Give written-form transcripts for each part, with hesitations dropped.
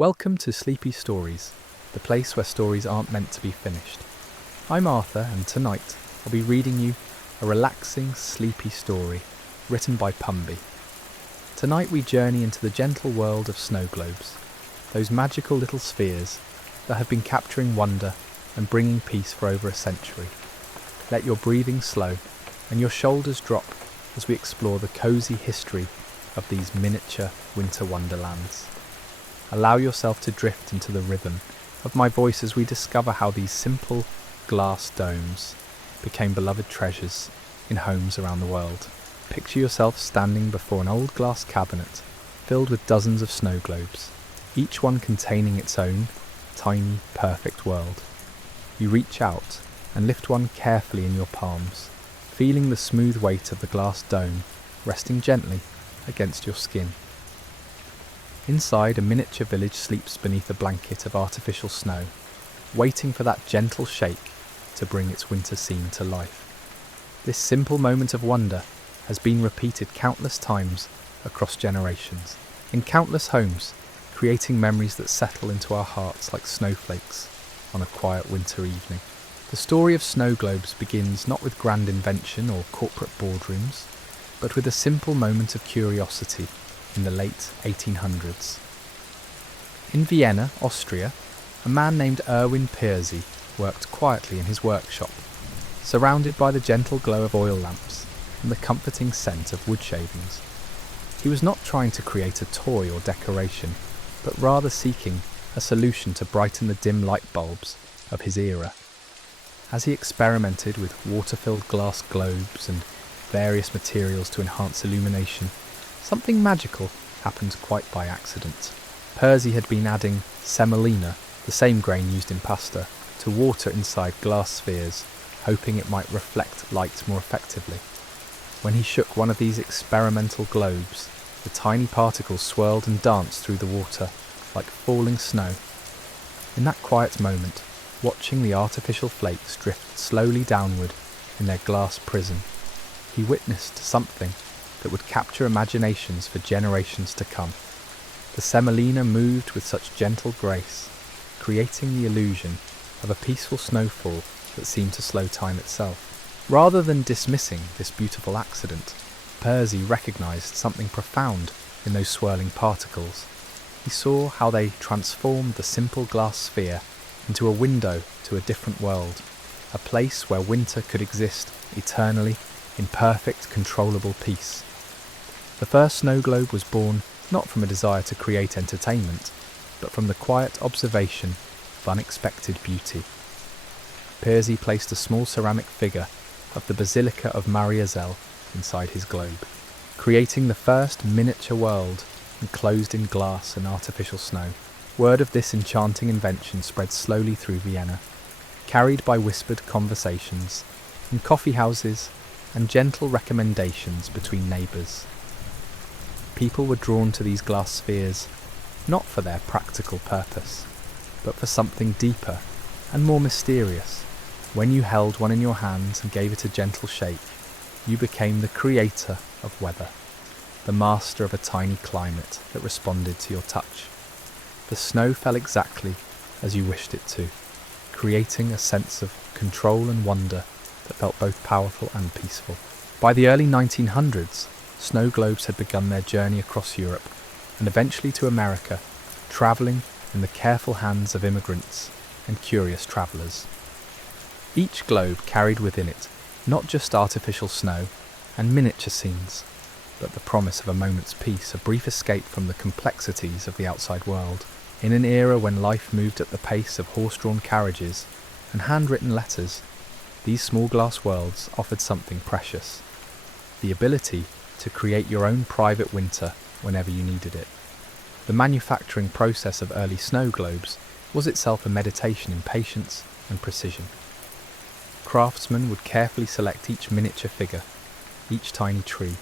Welcome to Sleepy Stories, the place where stories aren't meant to be finished. I'm Arthur, and tonight I'll be reading you a relaxing, sleepy story written by Pumby. Tonight we journey into the gentle world of snow globes, those magical little spheres that have been capturing wonder and bringing peace for over a century. Let your breathing slow and your shoulders drop as we explore the cosy history of these miniature winter wonderlands. Allow yourself to drift into the rhythm of my voice as we discover how these simple glass domes became beloved treasures in homes around the world. Picture yourself standing before an old glass cabinet filled with dozens of snow globes, each one containing its own tiny, perfect world. You reach out and lift one carefully in your palms, feeling the smooth weight of the glass dome resting gently against your skin. Inside, a miniature village sleeps beneath a blanket of artificial snow, waiting for that gentle shake to bring its winter scene to life. This simple moment of wonder has been repeated countless times across generations, in countless homes, creating memories that settle into our hearts like snowflakes on a quiet winter evening. The story of snow globes begins not with grand invention or corporate boardrooms, but with a simple moment of curiosity in the late 1800s. In Vienna, Austria, a man named Erwin Piercy worked quietly in his workshop, surrounded by the gentle glow of oil lamps and the comforting scent of wood shavings. He was not trying to create a toy or decoration, but rather seeking a solution to brighten the dim light bulbs of his era. As he experimented with water-filled glass globes and various materials to enhance illumination, something magical happened quite by accident. Piercy had been adding semolina, the same grain used in pasta, to water inside glass spheres, hoping it might reflect light more effectively. When he shook one of these experimental globes, the tiny particles swirled and danced through the water like falling snow. In that quiet moment, watching the artificial flakes drift slowly downward in their glass prison, he witnessed something that would capture imaginations for generations to come. The semolina moved with such gentle grace, creating the illusion of a peaceful snowfall that seemed to slow time itself. Rather than dismissing this beautiful accident, Piercy recognized something profound in those swirling particles. He saw how they transformed the simple glass sphere into a window to a different world, a place where winter could exist eternally in perfect, controllable peace. The first snow globe was born not from a desire to create entertainment, but from the quiet observation of unexpected beauty. Piercy placed a small ceramic figure of the Basilica of Mariazell inside his globe, creating the first miniature world enclosed in glass and artificial snow. Word of this enchanting invention spread slowly through Vienna, carried by whispered conversations in coffee houses and gentle recommendations between neighbours. People were drawn to these glass spheres, not for their practical purpose, but for something deeper and more mysterious. When you held one in your hands and gave it a gentle shake, you became the creator of weather, the master of a tiny climate that responded to your touch. The snow fell exactly as you wished it to, creating a sense of control and wonder that felt both powerful and peaceful. By the early 1900s, snow globes had begun their journey across Europe and eventually to America, travelling in the careful hands of immigrants and curious travellers. Each globe carried within it not just artificial snow and miniature scenes, but the promise of a moment's peace, a brief escape from the complexities of the outside world. In an era when life moved at the pace of horse-drawn carriages and handwritten letters, these small glass worlds offered something precious: the ability to create your own private winter whenever you needed it. The manufacturing process of early snow globes was itself a meditation in patience and precision. Craftsmen would carefully select each miniature figure, each tiny tree,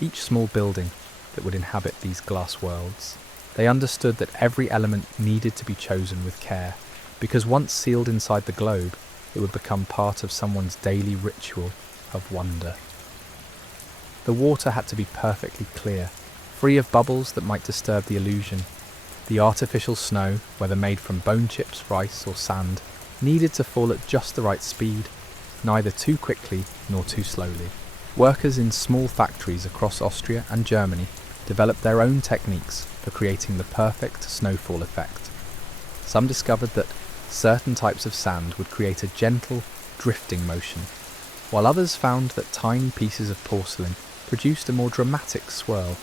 each small building that would inhabit these glass worlds. They understood that every element needed to be chosen with care, because once sealed inside the globe, it would become part of someone's daily ritual of wonder. The water had to be perfectly clear, free of bubbles that might disturb the illusion. The artificial snow, whether made from bone chips, rice or sand, needed to fall at just the right speed, neither too quickly nor too slowly. Workers in small factories across Austria and Germany developed their own techniques for creating the perfect snowfall effect. Some discovered that certain types of sand would create a gentle, drifting motion, while others found that tiny pieces of porcelain produced a more dramatic swirl.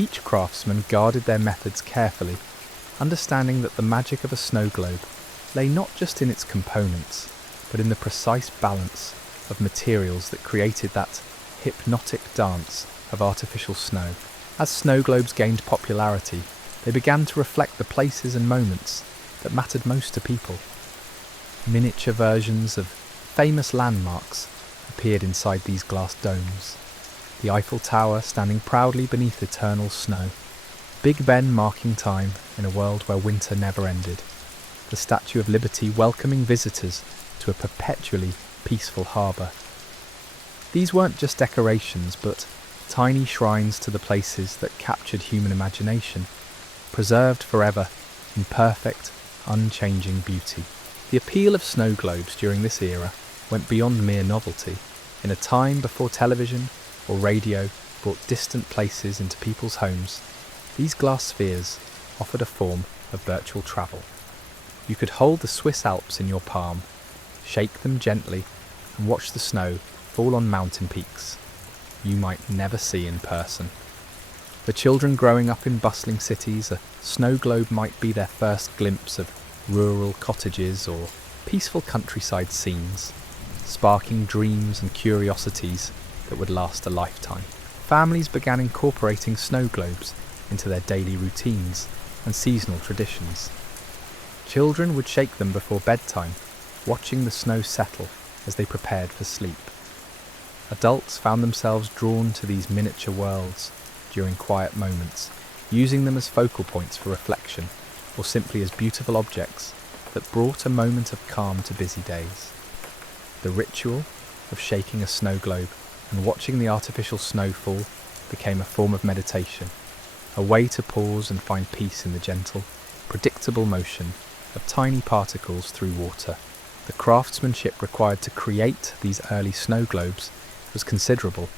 Each craftsman guarded their methods carefully, understanding that the magic of a snow globe lay not just in its components, but in the precise balance of materials that created that hypnotic dance of artificial snow. As snow globes gained popularity, they began to reflect the places and moments that mattered most to people. Miniature versions of famous landmarks appeared inside these glass domes. The Eiffel Tower standing proudly beneath eternal snow, Big Ben marking time in a world where winter never ended, the Statue of Liberty welcoming visitors to a perpetually peaceful harbour. These weren't just decorations, but tiny shrines to the places that captured human imagination, preserved forever in perfect, unchanging beauty. The appeal of snow globes during this era went beyond mere novelty. In a time before television or radio brought distant places into people's homes, these glass spheres offered a form of virtual travel. You could hold the Swiss Alps in your palm, shake them gently, and watch the snow fall on mountain peaks you might never see in person. For children growing up in bustling cities, a snow globe might be their first glimpse of rural cottages or peaceful countryside scenes, sparking dreams and curiosities that would last a lifetime. Families began incorporating snow globes into their daily routines and seasonal traditions. Children would shake them before bedtime, watching the snow settle as they prepared for sleep. Adults found themselves drawn to these miniature worlds during quiet moments, using them as focal points for reflection or simply as beautiful objects that brought a moment of calm to busy days. The ritual of shaking a snow globe and watching the artificial snow fall became a form of meditation, a way to pause and find peace in the gentle, predictable motion of tiny particles through water. The craftsmanship required to create these early snow globes was considerable,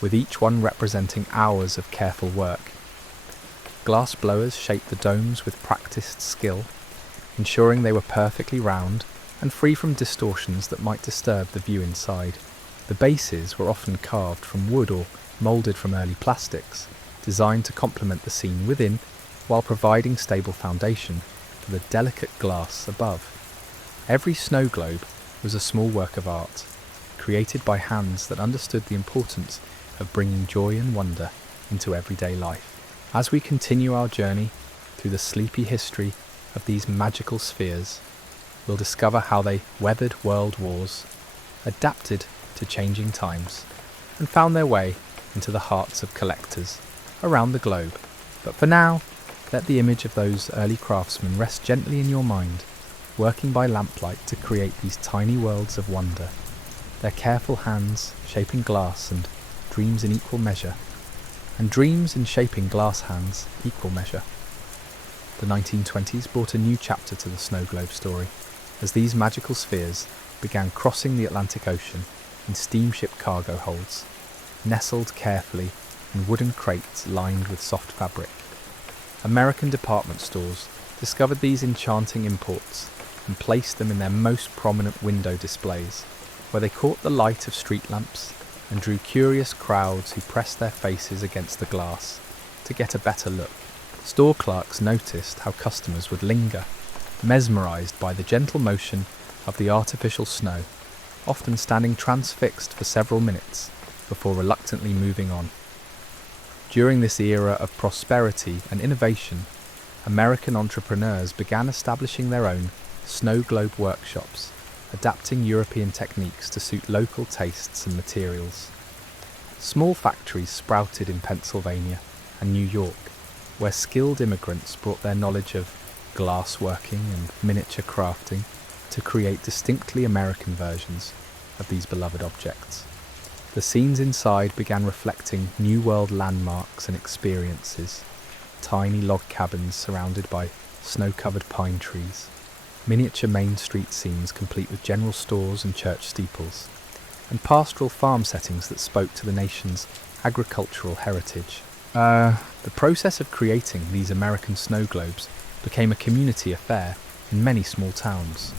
with each one representing hours of careful work. Glass blowers shaped the domes with practiced skill, ensuring they were perfectly round and free from distortions that might disturb the view inside. The bases were often carved from wood or moulded from early plastics, designed to complement the scene within while providing stable foundation for the delicate glass above. Every snow globe was a small work of art, created by hands that understood the importance of bringing joy and wonder into everyday life. As we continue our journey through the sleepy history of these magical spheres, we'll discover how they weathered world wars, adapted to changing times, and found their way into the hearts of collectors around the globe. But for now, let the image of those early craftsmen rest gently in your mind, working by lamplight to create these tiny worlds of wonder, their careful hands shaping glass and dreams in equal measure, and dreams in shaping glass hands equal measure. The 1920s brought a new chapter to the snow globe story, as these magical spheres began crossing the Atlantic Ocean in steamship cargo holds, nestled carefully in wooden crates lined with soft fabric. American department stores discovered these enchanting imports and placed them in their most prominent window displays, where they caught the light of street lamps and drew curious crowds who pressed their faces against the glass to get a better look. Store clerks noticed how customers would linger, mesmerised by the gentle motion of the artificial snow, often standing transfixed for several minutes before reluctantly moving on. During this era of prosperity and innovation, American entrepreneurs began establishing their own snow globe workshops, adapting European techniques to suit local tastes and materials. Small factories sprouted in Pennsylvania and New York, where skilled immigrants brought their knowledge of glass working and miniature crafting to create distinctly American versions of these beloved objects. The scenes inside began reflecting New World landmarks and experiences, tiny log cabins surrounded by snow-covered pine trees, miniature Main Street scenes complete with general stores and church steeples, and pastoral farm settings that spoke to the nation's agricultural heritage. The process of creating these American snow globes became a community affair in many small towns.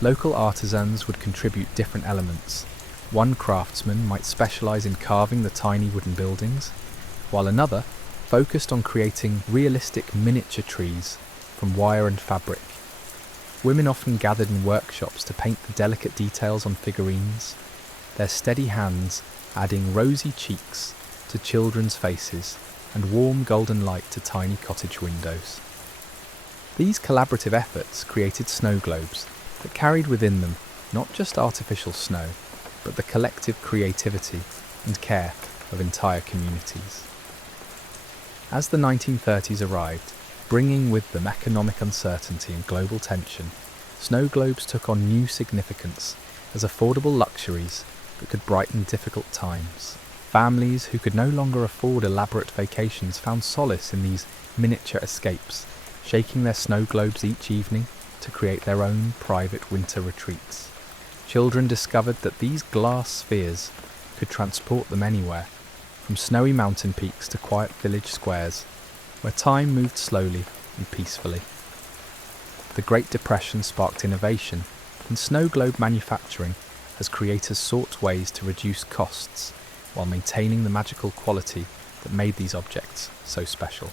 Local artisans would contribute different elements. One craftsman might specialise in carving the tiny wooden buildings, while another focused on creating realistic miniature trees from wire and fabric. Women often gathered in workshops to paint the delicate details on figurines, their steady hands adding rosy cheeks to children's faces and warm golden light to tiny cottage windows. These collaborative efforts created snow globes that carried within them not just artificial snow, but the collective creativity and care of entire communities. As the 1930s arrived, bringing with them economic uncertainty and global tension, snow globes took on new significance as affordable luxuries that could brighten difficult times. Families who could no longer afford elaborate vacations found solace in these miniature escapes, shaking their snow globes each evening to create their own private winter retreats. Children discovered that these glass spheres could transport them anywhere, from snowy mountain peaks to quiet village squares, where time moved slowly and peacefully. The Great Depression sparked innovation in snow globe manufacturing as creators sought ways to reduce costs while maintaining the magical quality that made these objects so special.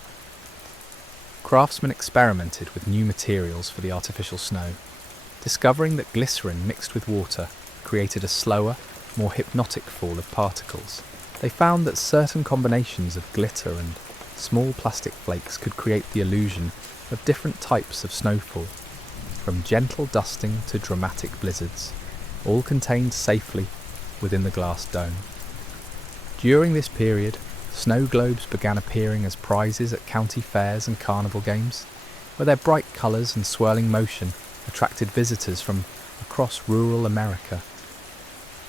Craftsmen experimented with new materials for the artificial snow, discovering that glycerin mixed with water created a slower, more hypnotic fall of particles. They found that certain combinations of glitter and small plastic flakes could create the illusion of different types of snowfall, from gentle dusting to dramatic blizzards, all contained safely within the glass dome. During this period, snow globes began appearing as prizes at county fairs and carnival games, where their bright colours and swirling motion attracted visitors from across rural America.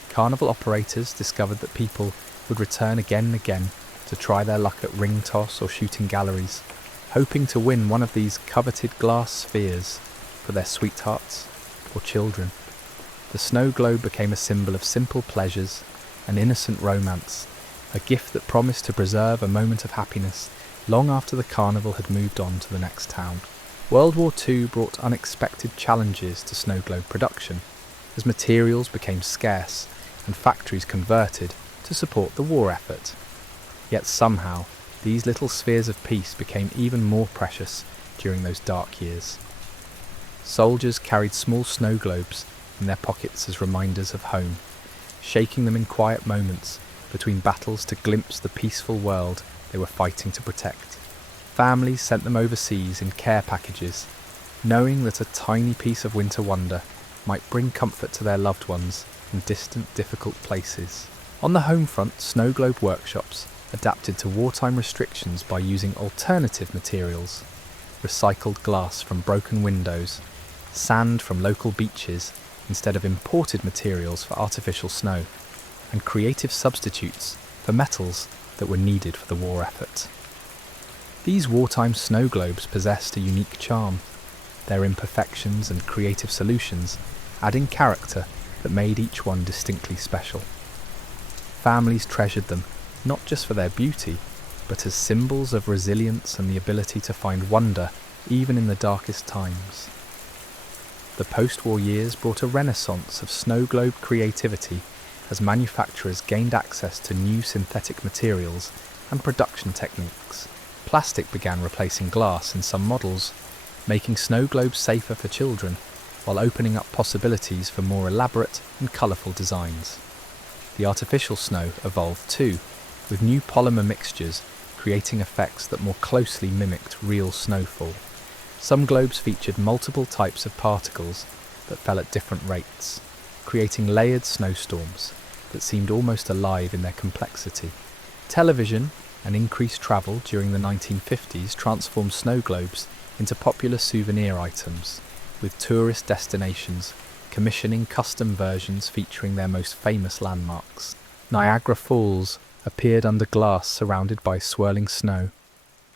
Carnival operators discovered that people would return again and again to try their luck at ring toss or shooting galleries, hoping to win one of these coveted glass spheres for their sweethearts or children. The snow globe became a symbol of simple pleasures and innocent romance, a gift that promised to preserve a moment of happiness long after the carnival had moved on to the next town. World War II brought unexpected challenges to snow globe production, as materials became scarce and factories converted to support the war effort. Yet somehow, these little spheres of peace became even more precious during those dark years. Soldiers carried small snow globes in their pockets as reminders of home, shaking them in quiet moments between battles to glimpse the peaceful world they were fighting to protect. Families sent them overseas in care packages, knowing that a tiny piece of winter wonder might bring comfort to their loved ones in distant, difficult places. On the home front, snow globe workshops adapted to wartime restrictions by using alternative materials: recycled glass from broken windows, sand from local beaches instead of imported materials for artificial snow, and creative substitutes for metals that were needed for the war effort. These wartime snow globes possessed a unique charm, their imperfections and creative solutions adding character that made each one distinctly special. Families treasured them, not just for their beauty, but as symbols of resilience and the ability to find wonder even in the darkest times. The post-war years brought a renaissance of snow globe creativity as manufacturers gained access to new synthetic materials and production techniques. Plastic began replacing glass in some models, making snow globes safer for children, while opening up possibilities for more elaborate and colourful designs. The artificial snow evolved too, with new polymer mixtures creating effects that more closely mimicked real snowfall. Some globes featured multiple types of particles that fell at different rates, creating layered snowstorms that seemed almost alive in their complexity. Television and increased travel during the 1950s transformed snow globes into popular souvenir items, with tourist destinations commissioning custom versions featuring their most famous landmarks. Niagara Falls appeared under glass surrounded by swirling snow,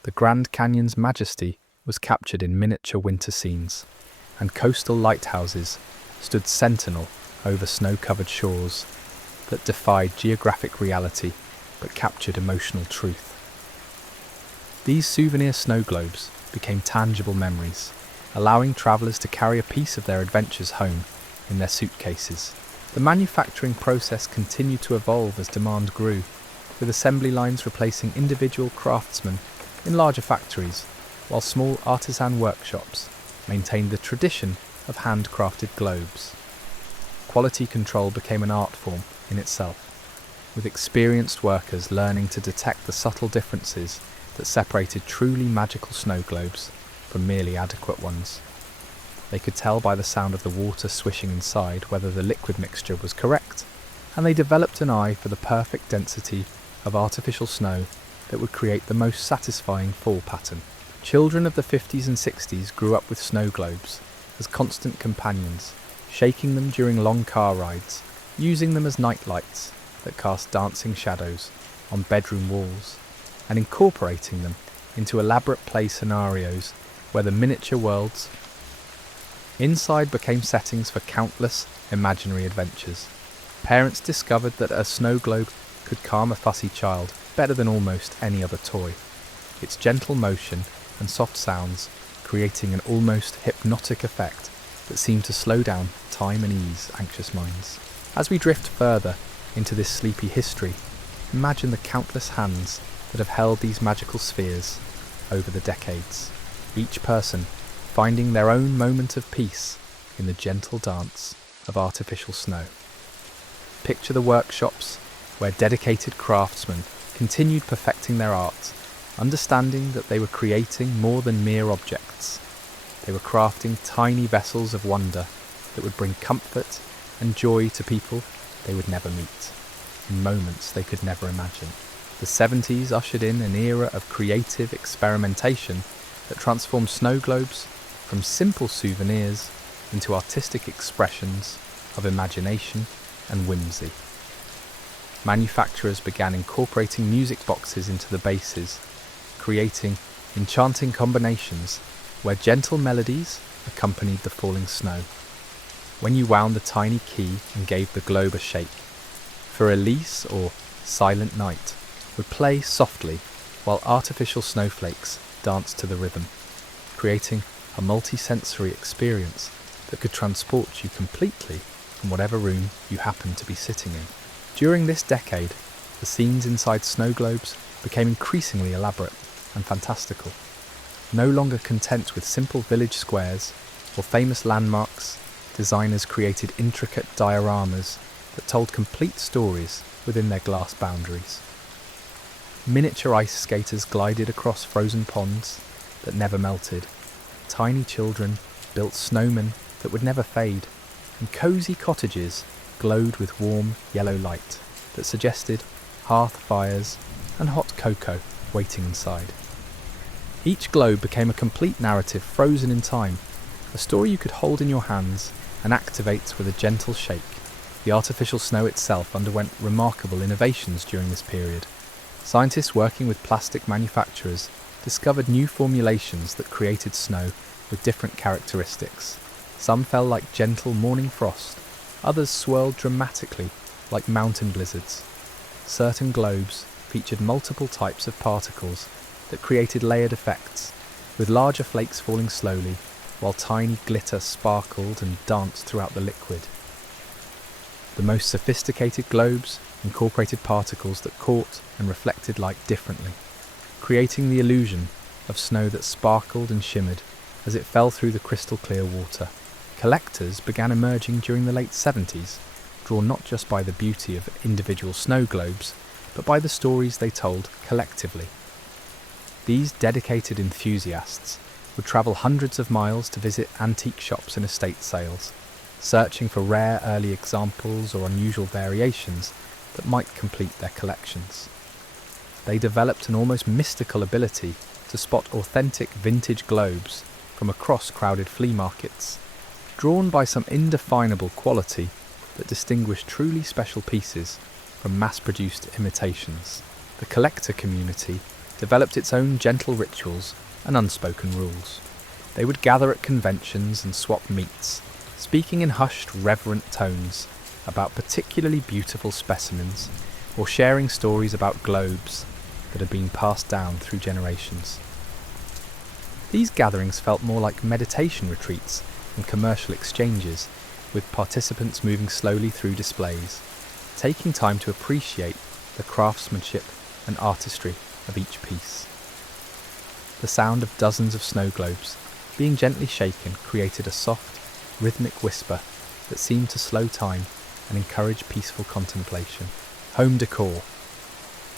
The Grand Canyon's majesty was captured in miniature winter scenes, and coastal lighthouses stood sentinel over snow-covered shores that defied geographic reality but captured emotional truth. These souvenir snow globes became tangible memories, allowing travellers to carry a piece of their adventures home in their suitcases. The manufacturing process continued to evolve as demand grew, with assembly lines replacing individual craftsmen in larger factories, while small artisan workshops maintained the tradition of handcrafted globes. Quality control became an art form in itself, with experienced workers learning to detect the subtle differences that separated truly magical snow globes from merely adequate ones. They could tell by the sound of the water swishing inside whether the liquid mixture was correct, and they developed an eye for the perfect density of artificial snow that would create the most satisfying fall pattern. Children of the 50s and 60s grew up with snow globes as constant companions, shaking them during long car rides, using them as night lights that cast dancing shadows on bedroom walls, and incorporating them into elaborate play scenarios where the miniature worlds inside became settings for countless imaginary adventures. Parents discovered that a snow globe could calm a fussy child better than almost any other toy, its gentle motion and soft sounds creating an almost hypnotic effect that seemed to slow down time and ease anxious minds. As we drift further into this sleepy history, imagine the countless hands that have held these magical spheres over the decades, each person finding their own moment of peace in the gentle dance of artificial snow. Picture the workshops where dedicated craftsmen continued perfecting their art, understanding that they were creating more than mere objects. They were crafting tiny vessels of wonder that would bring comfort and joy to people they would never meet, in moments they could never imagine. The 70s ushered in an era of creative experimentation that transformed snow globes from simple souvenirs into artistic expressions of imagination and whimsy. Manufacturers began incorporating music boxes into the bases, creating enchanting combinations where gentle melodies accompanied the falling snow. When you wound the tiny key and gave the globe a shake, for Elise or Silent Night would play softly while artificial snowflakes danced to the rhythm, creating a multi-sensory experience that could transport you completely from whatever room you happened to be sitting in. During this decade, the scenes inside snow globes became increasingly elaborate and fantastical. No longer content with simple village squares or famous landmarks, designers created intricate dioramas that told complete stories within their glass boundaries. Miniature ice skaters glided across frozen ponds that never melted. Tiny children built snowmen that would never fade, and cosy cottages glowed with warm yellow light that suggested hearth fires and hot cocoa waiting inside. Each globe became a complete narrative frozen in time, a story you could hold in your hands and activate with a gentle shake. The artificial snow itself underwent remarkable innovations during this period. Scientists working with plastic manufacturers discovered new formulations that created snow with different characteristics. Some fell like gentle morning frost, others swirled dramatically like mountain blizzards. Certain globes featured multiple types of particles that created layered effects, with larger flakes falling slowly, while tiny glitter sparkled and danced throughout the liquid. The most sophisticated globes incorporated particles that caught and reflected light differently, creating the illusion of snow that sparkled and shimmered as it fell through the crystal clear water. Collectors began emerging during the late 70s, drawn not just by the beauty of individual snow globes, but by the stories they told collectively. These dedicated enthusiasts would travel hundreds of miles to visit antique shops and estate sales, searching for rare early examples or unusual variations that might complete their collections. They developed an almost mystical ability to spot authentic vintage globes from across crowded flea markets, drawn by some indefinable quality that distinguished truly special pieces from mass-produced imitations. The collector community developed its own gentle rituals and unspoken rules. They would gather at conventions and swap meats, speaking in hushed, reverent tones about particularly beautiful specimens, or sharing stories about globes that had been passed down through generations. These gatherings felt more like meditation retreats and commercial exchanges, with participants moving slowly through displays, taking time to appreciate the craftsmanship and artistry of each piece. The sound of dozens of snow globes being gently shaken created a soft, rhythmic whisper that seemed to slow time and encourage peaceful contemplation. Home decor.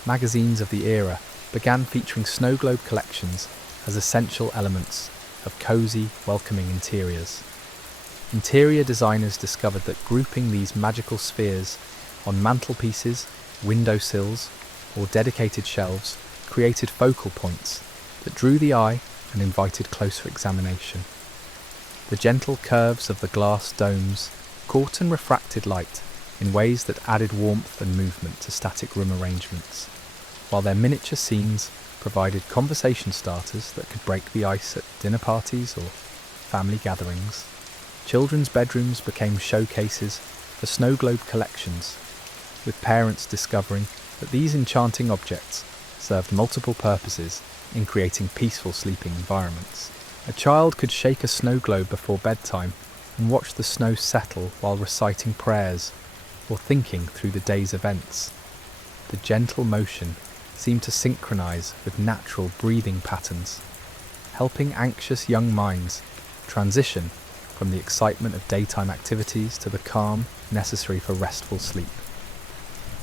Magazines of the era began featuring snow globe collections as essential elements of cosy, welcoming interiors. Interior designers discovered that grouping these magical spheres on mantelpieces, windowsills, or dedicated shelves created focal points that drew the eye and invited closer examination. The gentle curves of the glass domes caught and refracted light in ways that added warmth and movement to static room arrangements, while their miniature scenes provided conversation starters that could break the ice at dinner parties or family gatherings. Children's bedrooms became showcases for snow globe collections, with parents discovering that these enchanting objects served multiple purposes in creating peaceful sleeping environments. A child could shake a snow globe before bedtime and watch the snow settle while reciting prayers or thinking through the day's events. The gentle motion seemed to synchronize with natural breathing patterns, helping anxious young minds transition from the excitement of daytime activities to the calm necessary for restful sleep.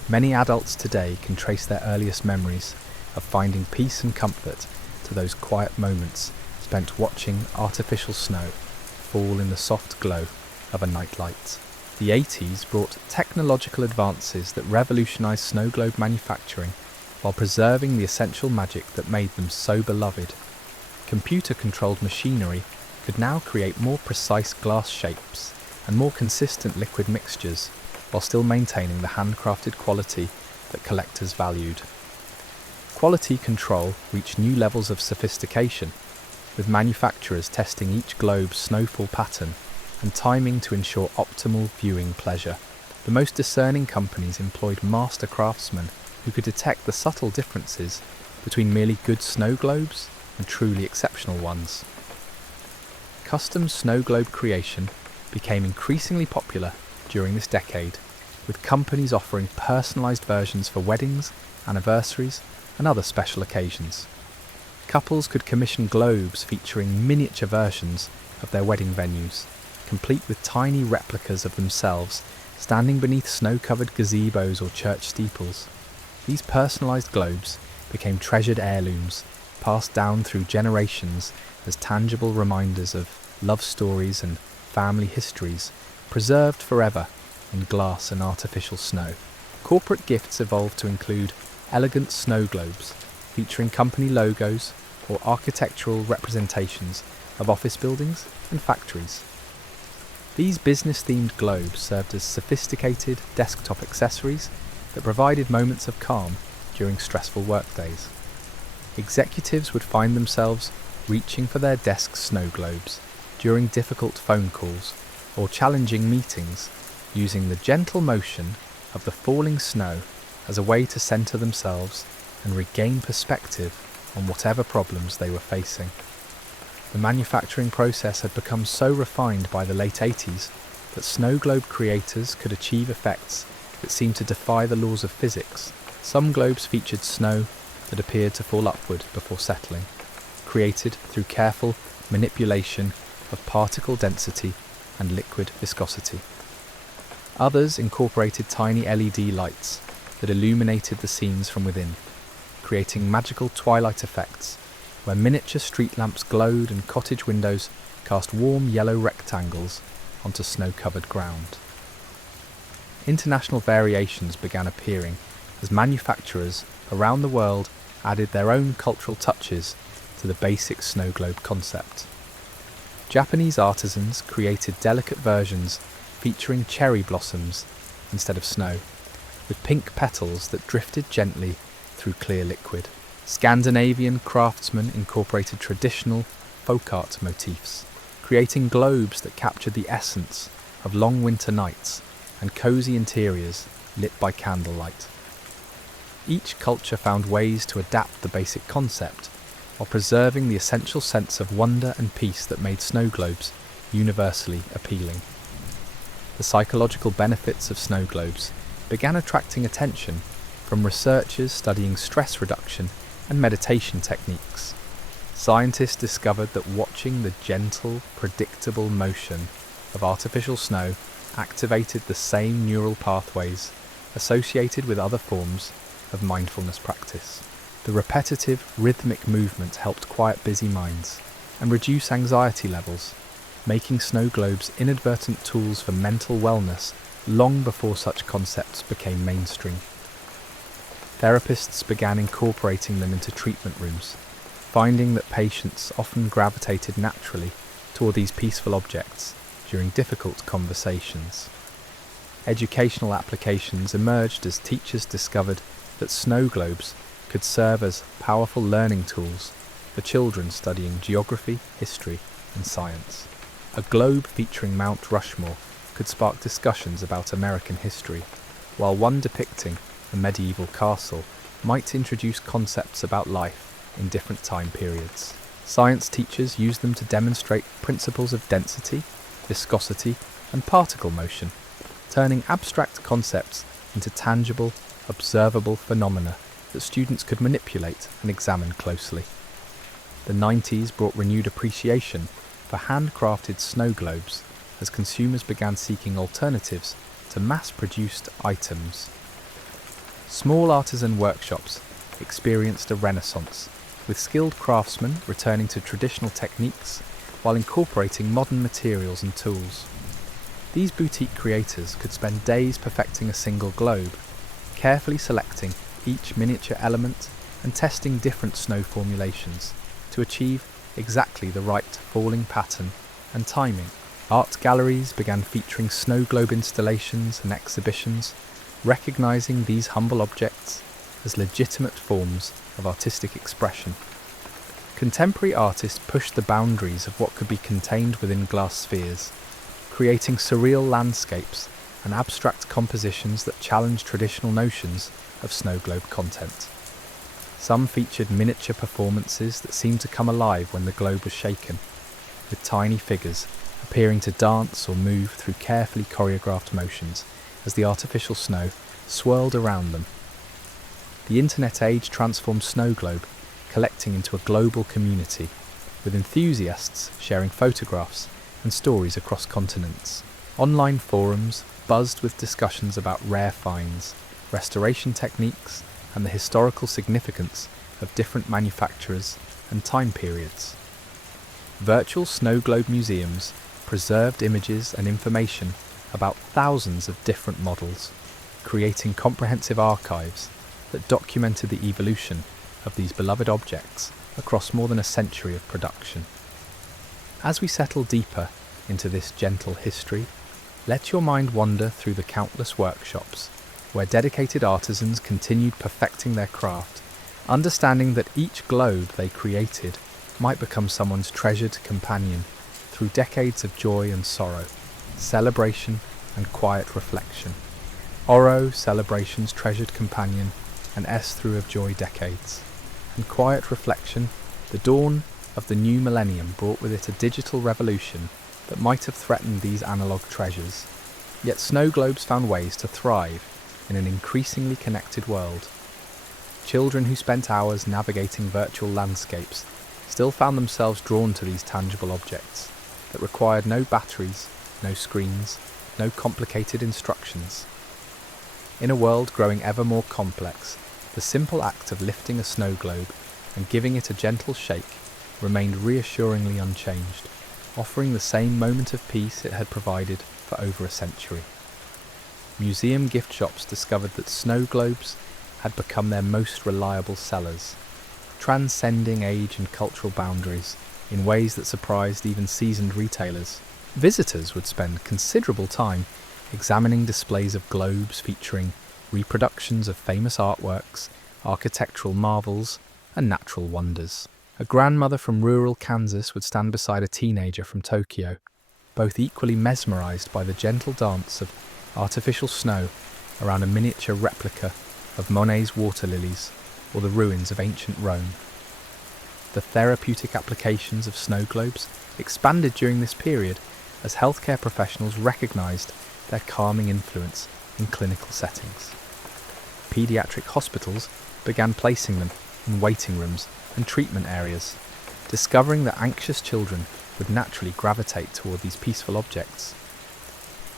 Many adults today can trace their earliest memories of finding peace and comfort to those quiet moments spent watching artificial snow fall in the soft glow of a nightlight. The 80s brought technological advances that revolutionized snow globe manufacturing while preserving the essential magic that made them so beloved. Computer-controlled machinery could now create more precise glass shapes and more consistent liquid mixtures, while still maintaining the handcrafted quality that collectors valued. Quality control reached new levels of sophistication, with manufacturers testing each globe's snowfall pattern and timing to ensure optimal viewing pleasure. The most discerning companies employed master craftsmen who could detect the subtle differences between merely good snow globes and truly exceptional ones. Custom snow globe creation became increasingly popular during this decade, with companies offering personalised versions for weddings, anniversaries, and other special occasions. Couples could commission globes featuring miniature versions of their wedding venues, complete with tiny replicas of themselves standing beneath snow-covered gazebos or church steeples. These personalised globes became treasured heirlooms, passed down through generations as tangible reminders of love stories and family histories, preserved forever in glass and artificial snow. Corporate gifts evolved to include elegant snow globes featuring company logos or architectural representations of office buildings and factories. These business-themed globes served as sophisticated desktop accessories that provided moments of calm during stressful workdays. Executives would find themselves reaching for their desk snow globes during difficult phone calls or challenging meetings, using the gentle motion of the falling snow as a way to centre themselves and regain perspective on whatever problems they were facing. The manufacturing process had become so refined by the late 80s that snow globe creators could achieve effects that seemed to defy the laws of physics. Some globes featured snow that appeared to fall upward before settling, created through careful manipulation of particle density and liquid viscosity. Others incorporated tiny LED lights that illuminated the scenes from within, creating magical twilight effects where miniature street lamps glowed and cottage windows cast warm yellow rectangles onto snow-covered ground. International variations began appearing as manufacturers around the world added their own cultural touches to the basic snow globe concept. Japanese artisans created delicate versions featuring cherry blossoms instead of snow, with pink petals that drifted gently through clear liquid. Scandinavian craftsmen incorporated traditional folk art motifs, creating globes that captured the essence of long winter nights and cosy interiors lit by candlelight. Each culture found ways to adapt the basic concept while preserving the essential sense of wonder and peace that made snow globes universally appealing. The psychological benefits of snow globes began attracting attention from researchers studying stress reduction and meditation techniques. Scientists discovered that watching the gentle, predictable motion of artificial snow activated the same neural pathways associated with other forms of mindfulness practice. The repetitive, rhythmic movement helped quiet busy minds and reduce anxiety levels, making snow globes inadvertent tools for mental wellness long before such concepts became mainstream. Therapists began incorporating them into treatment rooms, finding that patients often gravitated naturally toward these peaceful objects during difficult conversations. Educational applications emerged as teachers discovered that snow globes could serve as powerful learning tools for children studying geography, history, and science. A globe featuring Mount Rushmore could spark discussions about American history, while one depicting a medieval castle might introduce concepts about life in different time periods. Science teachers used them to demonstrate principles of density, viscosity, and particle motion, turning abstract concepts into tangible, observable phenomena that students could manipulate and examine closely. The 90s brought renewed appreciation for handcrafted snow globes as consumers began seeking alternatives to mass-produced items. Small artisan workshops experienced a renaissance, with skilled craftsmen returning to traditional techniques while incorporating modern materials and tools. These boutique creators could spend days perfecting a single globe, carefully selecting each miniature element and testing different snow formulations to achieve exactly the right falling pattern and timing. Art galleries began featuring snow globe installations and exhibitions, recognizing these humble objects as legitimate forms of artistic expression. Contemporary artists pushed the boundaries of what could be contained within glass spheres, creating surreal landscapes and abstract compositions that challenged traditional notions of snow globe content. Some featured miniature performances that seemed to come alive when the globe was shaken, with tiny figures appearing to dance or move through carefully choreographed motions as the artificial snow swirled around them. The internet age transformed snow globe collecting into a global community, with enthusiasts sharing photographs and stories across continents. Online forums buzzed with discussions about rare finds, restoration techniques, and the historical significance of different manufacturers and time periods. Virtual snow globe museums preserved images and information about thousands of different models, creating comprehensive archives that documented the evolution of these beloved objects across more than a century of production. As we settle deeper into this gentle history, let your mind wander through the countless workshops where dedicated artisans continued perfecting their craft, understanding that each globe they created might become someone's treasured companion through decades of joy and sorrow, celebration and quiet reflection. Oro, celebration's treasured companion, and S through of joy decades. And quiet reflection, the dawn of the new millennium brought with it a digital revolution that might have threatened these analogue treasures. Yet snow globes found ways to thrive in an increasingly connected world. Children who spent hours navigating virtual landscapes still found themselves drawn to these tangible objects that required no batteries, no screens, no complicated instructions. In a world growing ever more complex, the simple act of lifting a snow globe and giving it a gentle shake remained reassuringly unchanged, offering the same moment of peace it had provided for over a century. Museum gift shops discovered that snow globes had become their most reliable sellers, transcending age and cultural boundaries in ways that surprised even seasoned retailers. Visitors would spend considerable time examining displays of globes featuring reproductions of famous artworks, architectural marvels, and natural wonders. A grandmother from rural Kansas would stand beside a teenager from Tokyo, both equally mesmerized by the gentle dance of artificial snow around a miniature replica of Monet's water lilies or the ruins of ancient Rome. The therapeutic applications of snow globes expanded during this period as healthcare professionals recognized their calming influence in clinical settings. Pediatric hospitals began placing them in waiting rooms and treatment areas, discovering that anxious children would naturally gravitate toward these peaceful objects.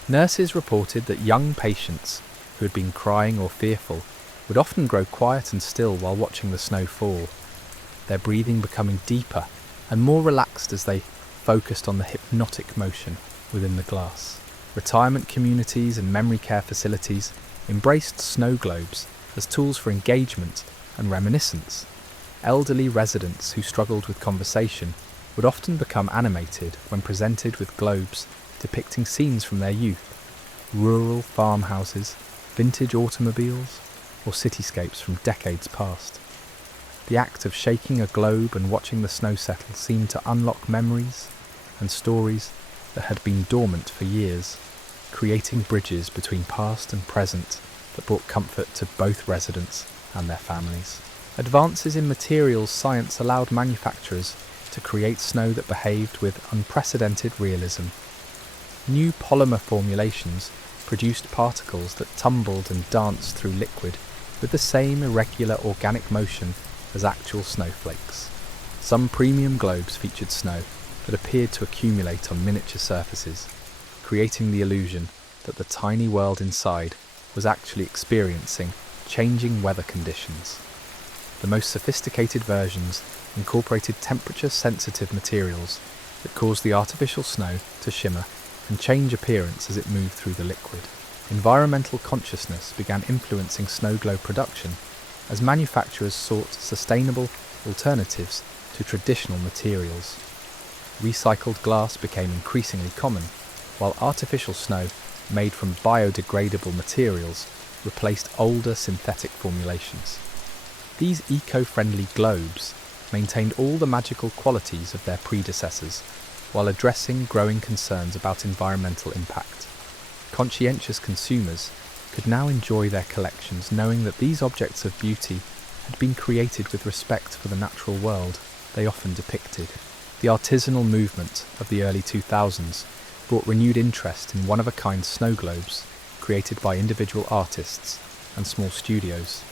Nurses reported that young patients who had been crying or fearful would often grow quiet and still while watching the snow fall, their breathing becoming deeper and more relaxed as they focused on the hypnotic motion within the glass. Retirement communities and memory care facilities embraced snow globes as tools for engagement and reminiscence. Elderly residents who struggled with conversation would often become animated when presented with globes depicting scenes from their youth, rural farmhouses, vintage automobiles, or cityscapes from decades past. The act of shaking a globe and watching the snow settle seemed to unlock memories and stories that had been dormant for years, creating bridges between past and present that brought comfort to both residents and their families. Advances in materials science allowed manufacturers to create snow that behaved with unprecedented realism. New polymer formulations produced particles that tumbled and danced through liquid with the same irregular organic motion as actual snowflakes. Some premium globes featured snow that appeared to accumulate on miniature surfaces, creating the illusion that the tiny world inside was actually experiencing changing weather conditions. The most sophisticated versions incorporated temperature-sensitive materials that caused the artificial snow to shimmer and change appearance as it moved through the liquid. Environmental consciousness began influencing snow globe production as manufacturers sought sustainable alternatives to traditional materials. Recycled glass became increasingly common, while artificial snow made from biodegradable materials replaced older synthetic formulations. These eco-friendly globes maintained all the magical qualities of their predecessors while addressing growing concerns about environmental impact. Conscientious consumers could now enjoy their collections knowing that these objects of beauty had been created with respect for the natural world they often depicted. The artisanal movement of the early 2000s brought renewed interest in one-of-a-kind snow globes created by individual artists and small studios.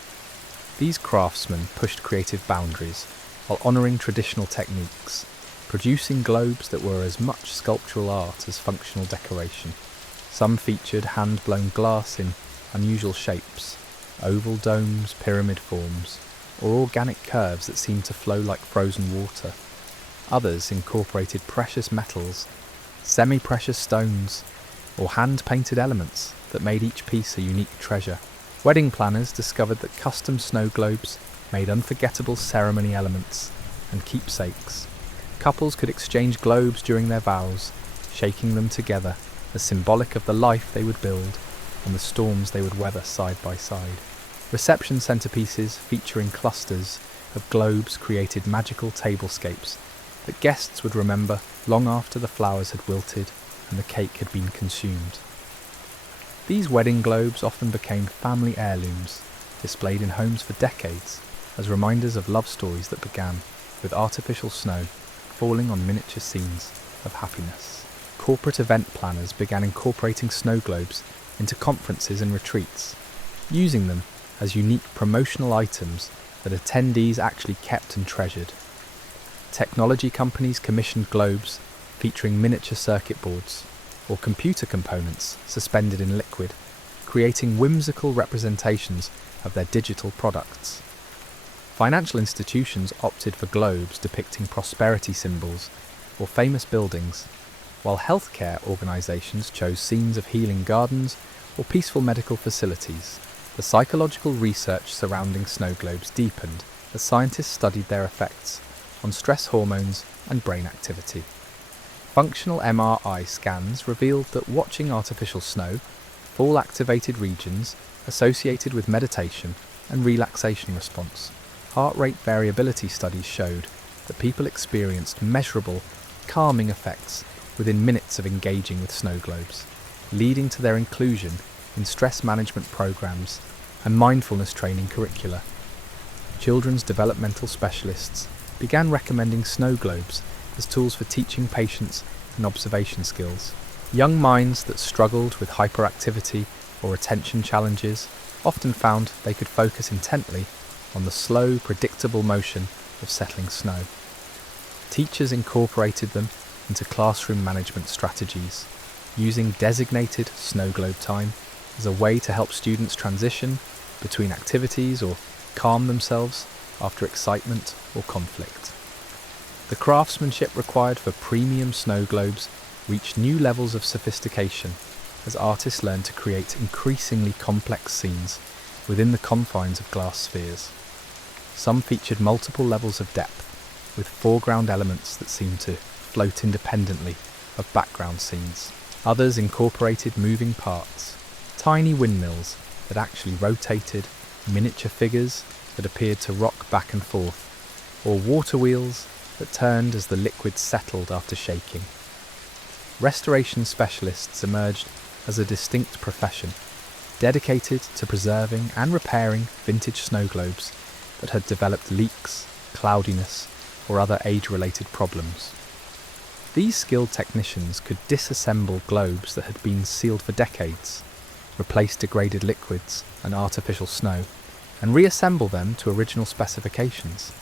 These craftsmen pushed creative boundaries while honouring traditional techniques, producing globes that were as much sculptural art as functional decoration. Some featured hand-blown glass in unusual shapes, oval domes, pyramid forms, or organic curves that seemed to flow like frozen water. Others incorporated precious metals, semi-precious stones, or hand-painted elements that made each piece a unique treasure. Wedding planners discovered that custom snow globes made unforgettable ceremony elements and keepsakes. Couples could exchange globes during their vows, shaking them together as symbolic of the life they would build and the storms they would weather side by side. Reception centerpieces featuring clusters of globes created magical tablescapes that guests would remember long after the flowers had wilted and the cake had been consumed. These wedding globes often became family heirlooms, displayed in homes for decades as reminders of love stories that began with artificial snow falling on miniature scenes of happiness. Corporate event planners began incorporating snow globes into conferences and retreats, using them as unique promotional items that attendees actually kept and treasured. Technology companies commissioned globes featuring miniature circuit boards or computer components suspended in liquid, creating whimsical representations of their digital products. Financial institutions opted for globes depicting prosperity symbols or famous buildings, while healthcare organisations chose scenes of healing gardens or peaceful medical facilities. The psychological research surrounding snow globes deepened as scientists studied their effects on stress hormones and brain activity. Functional MRI scans revealed that watching artificial snow fall activated regions associated with meditation and relaxation response, Heart rate variability studies showed that people experienced measurable, calming effects within minutes of engaging with snow globes, leading to their inclusion in stress management programs and mindfulness training curricula. Children's developmental specialists began recommending snow globes as tools for teaching patience and observation skills. Young minds that struggled with hyperactivity or attention challenges often found they could focus intently on the slow, predictable motion of settling snow. Teachers incorporated them into classroom management strategies, using designated snow globe time as a way to help students transition between activities or calm themselves after excitement or conflict. The craftsmanship required for premium snow globes reached new levels of sophistication as artists learned to create increasingly complex scenes within the confines of glass spheres. Some featured multiple levels of depth, with foreground elements that seemed to float independently of background scenes. Others incorporated moving parts, tiny windmills that actually rotated, miniature figures that appeared to rock back and forth, or water wheels that turned as the liquid settled after shaking. Restoration specialists emerged as a distinct profession, dedicated to preserving and repairing vintage snow globes that had developed leaks, cloudiness, or other age-related problems. These skilled technicians could disassemble globes that had been sealed for decades, replace degraded liquids and artificial snow, and reassemble them to original specifications.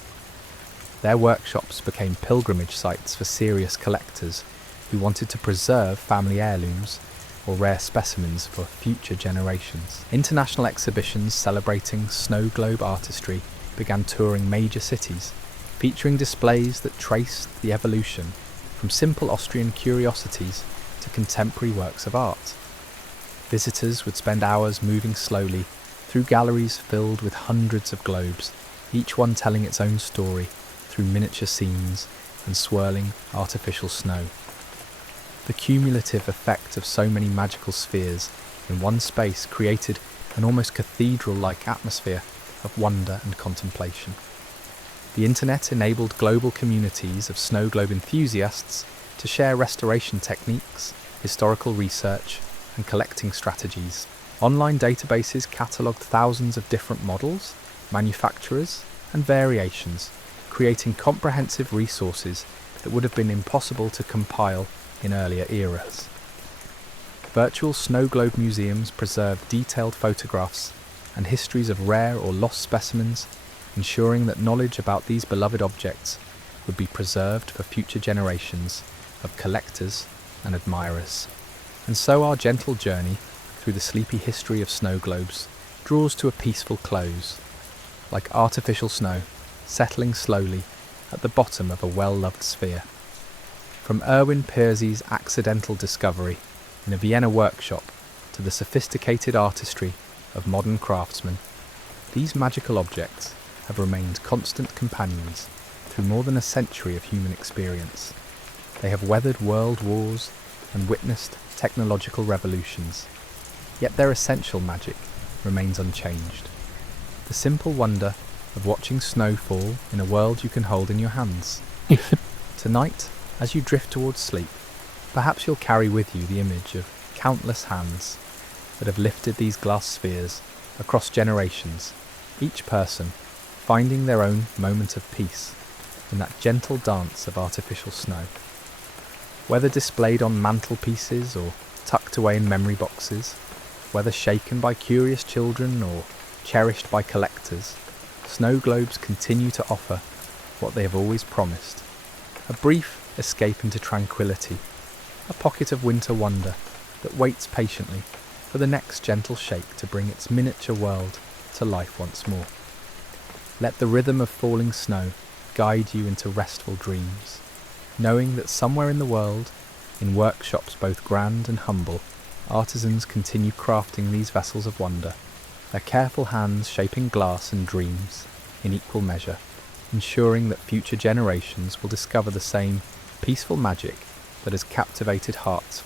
Their workshops became pilgrimage sites for serious collectors who wanted to preserve family heirlooms or rare specimens for future generations. International exhibitions celebrating snow globe artistry began touring major cities, featuring displays that traced the evolution from simple Austrian curiosities to contemporary works of art. Visitors would spend hours moving slowly through galleries filled with hundreds of globes, each one telling its own story through miniature scenes and swirling artificial snow. The cumulative effect of so many magical spheres in one space created an almost cathedral-like atmosphere of wonder and contemplation. The internet enabled global communities of snow globe enthusiasts to share restoration techniques, historical research, and collecting strategies. Online databases catalogued thousands of different models, manufacturers, and variations, creating comprehensive resources that would have been impossible to compile in earlier eras. Virtual snow globe museums preserve detailed photographs and histories of rare or lost specimens, ensuring that knowledge about these beloved objects would be preserved for future generations of collectors and admirers. And so our gentle journey through the sleepy history of snow globes draws to a peaceful close, like artificial snow settling slowly at the bottom of a well-loved sphere. From Erwin Piercy's accidental discovery in a Vienna workshop to the sophisticated artistry of modern craftsmen, these magical objects have remained constant companions through more than a century of human experience. They have weathered world wars and witnessed technological revolutions, yet their essential magic remains unchanged. The simple wonder of watching snow fall in a world you can hold in your hands. Tonight, as you drift towards sleep, perhaps you'll carry with you the image of countless hands that have lifted these glass spheres across generations, each person finding their own moment of peace in that gentle dance of artificial snow. Whether displayed on mantelpieces or tucked away in memory boxes, whether shaken by curious children or cherished by collectors, snow globes continue to offer what they have always promised: a brief escape into tranquility, a pocket of winter wonder that waits patiently for the next gentle shake to bring its miniature world to life once more. Let the rhythm of falling snow guide you into restful dreams, knowing that somewhere in the world, in workshops both grand and humble, artisans continue crafting these vessels of wonder, their careful hands shaping glass and dreams in equal measure, ensuring that future generations will discover the same peaceful magic that has captivated hearts